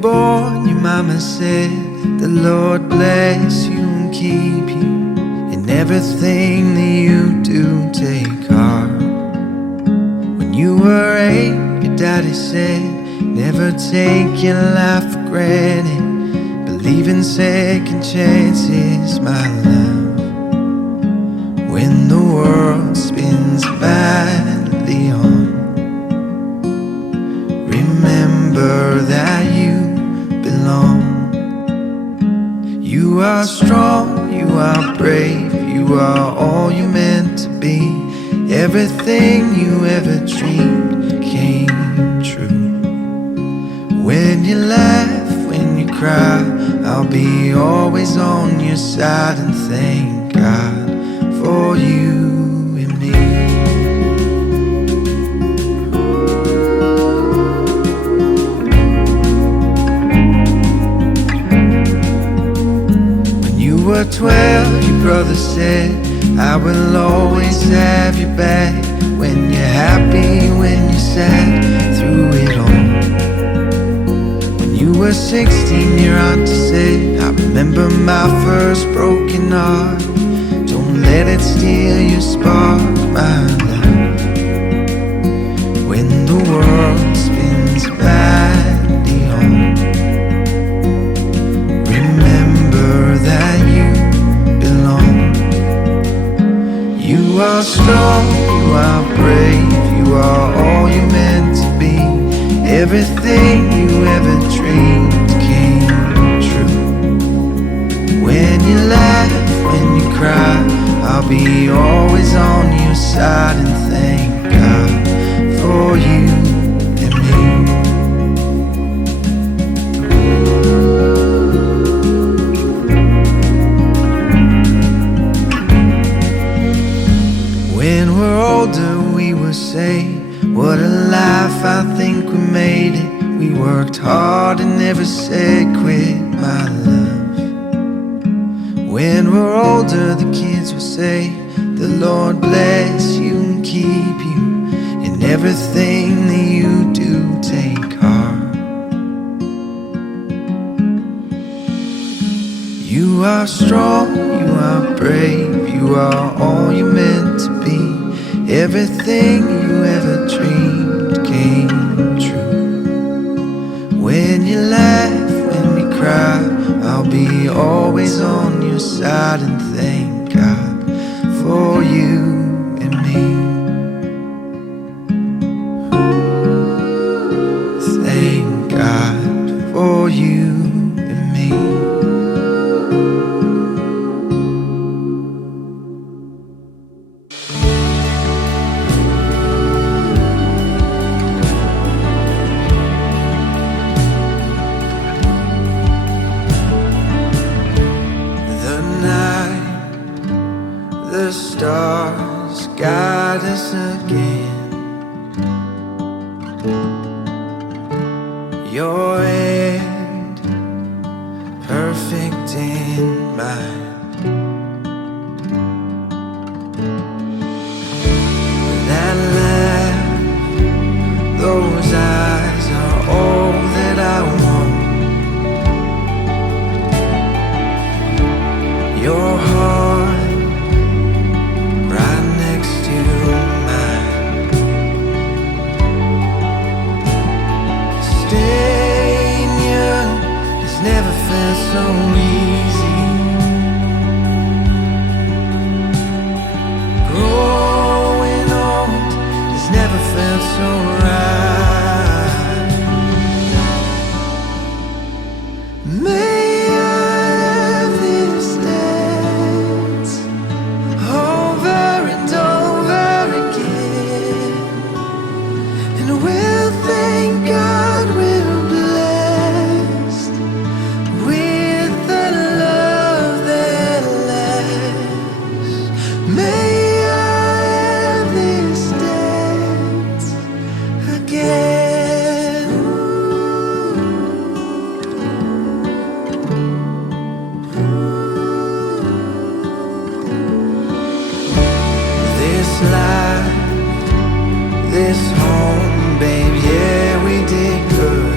born, your mama said, the Lord bless you and keep you. In everything that you do, take heart. When you were 8, your daddy said, never take your life for granted. Believe in second chances, my love. When the world spins madly on, remember that you belong. You are strong, you are brave, you are all you're meant to be. Everything you ever dreamed came true. When you laugh, when you cry, I'll be always on your side. And thank God for you and me. When you were 12, your brother said, I will always have your back. When you're happy, when you're sad, through it all. When you were 16, your auntie said, I remember my first broken heart. Don't let it steal your spark, my love. When the world spins madly on, remember that you belong. You are strong, you are brave, you are all you're meant to be. Everything you ever dreamed came true. When you laugh, when you cry, I'll be always on your side. And thank God for you and me. When we're older, we will say, what a life, I think we made it. We worked hard and never said quit, my love. When we're older, the kids will say, the Lord bless you and keep you. In everything that you do, take heart. You are strong, you are brave, you are all you're meant to be. Everything you ever dreamed came true. When you laugh, when you cry, I'll be always on your side. And thank God for you and me. Thank God for you and me. The stars guide us again. Your end, perfect in mine. That laugh, those eyes are all that I want. Your heart never felt so easy. Growing old has never felt so right. May I have this dance over and over again, and we'll thank God we're this home, babe, yeah, we did good.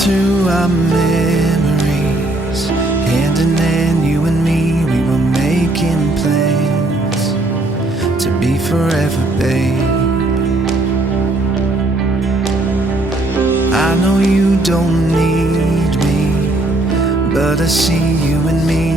through our memories, hand in hand, you and me, we were making plans to be forever, babe. I know you don't need me, but I see you and me